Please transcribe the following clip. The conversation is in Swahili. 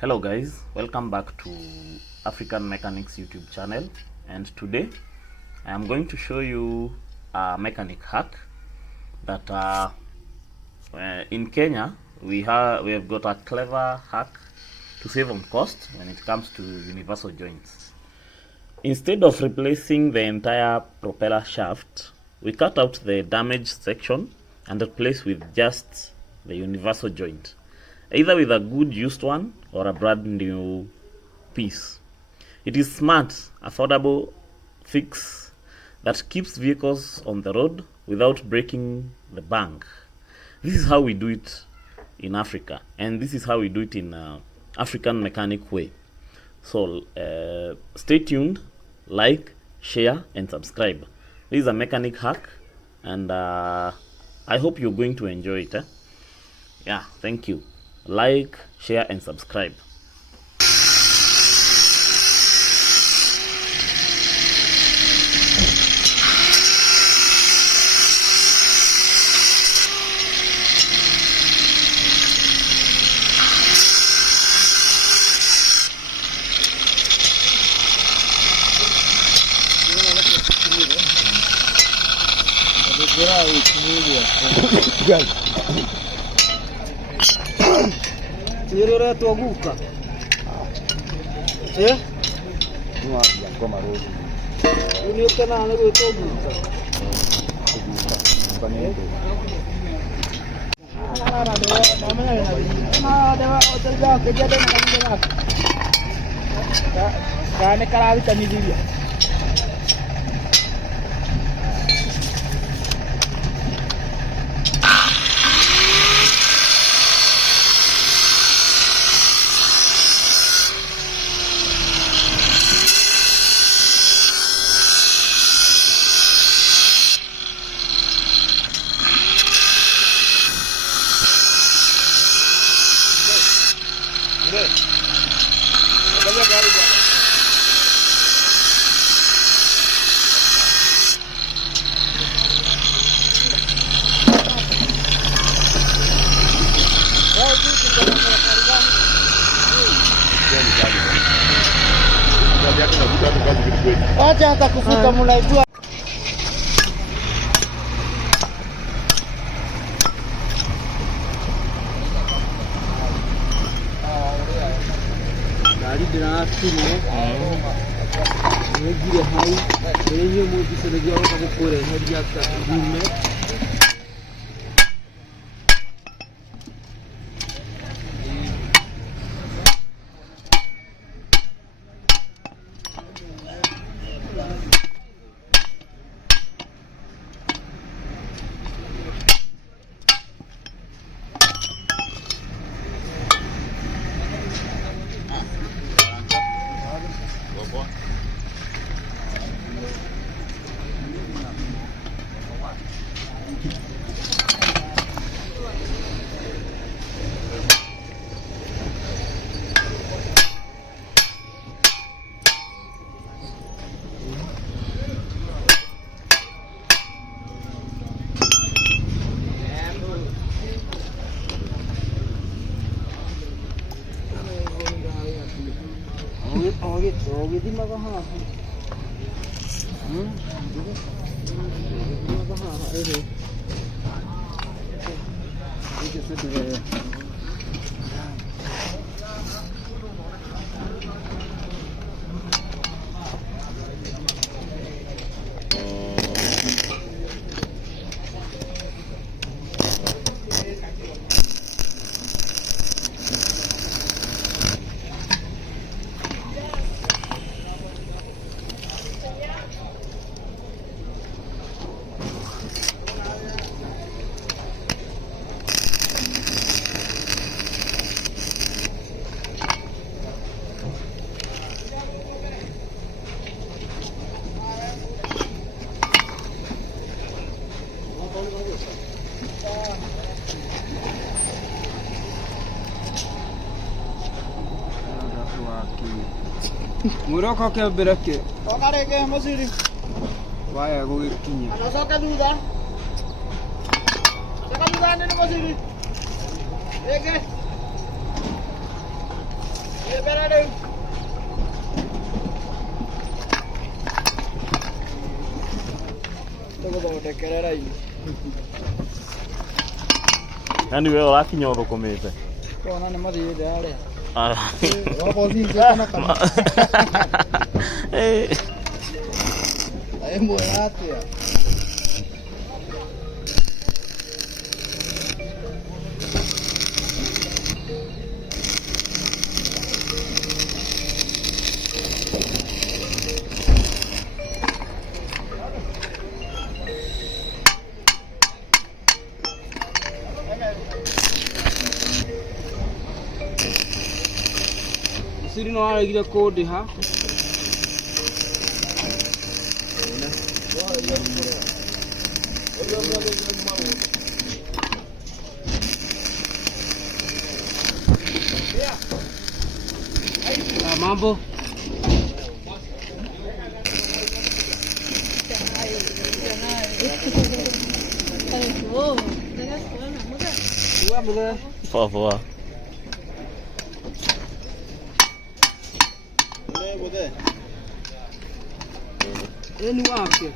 Hello guys, welcome back to African Mechanics YouTube channel, and today I am going to show you a mechanic hack that in Kenya we have got a clever hack to save on cost when it comes to universal joints. Instead of replacing the entire propeller shaft, we cut out the damaged section and replace with just the universal joint, either with a good used one or a brand new piece. It is smart, affordable fix that keeps vehicles on the road without breaking the bank. This is how we do it in Africa, and this is how we do it in African mechanic way. So stay tuned, like, share and subscribe. This is a mechanic hack, and I hope you're going to enjoy it. Yeah, thank you. Like, share and subscribe. Tirore toguka. Eh? Nwa ya ngoma rozi. Uni kana na go toguka. Bane. Ara do na na dewa hotel ja ke jade na kan ka ne kara vi tani diya. Acha hata kufuta mnaijua. Gari dina tino. Ngire hai. Ehe mo disele gyo ka ko kore heriya ka dinne. Oke, di mana ha? Di mana ha? Ini. Ini sedih. Muroko ke berake. Tokare ke masiri. Waya go kinya. Anasoka duda. Saka duda ne masiri. Ege. Yani wewe urakinya uthukumite. Kona nĩ mathire harĩa. Wako zinje kana kana. Ai mwatia. Siri no aregire kũndĩha. Mambo. Poa poa. Ele wapi?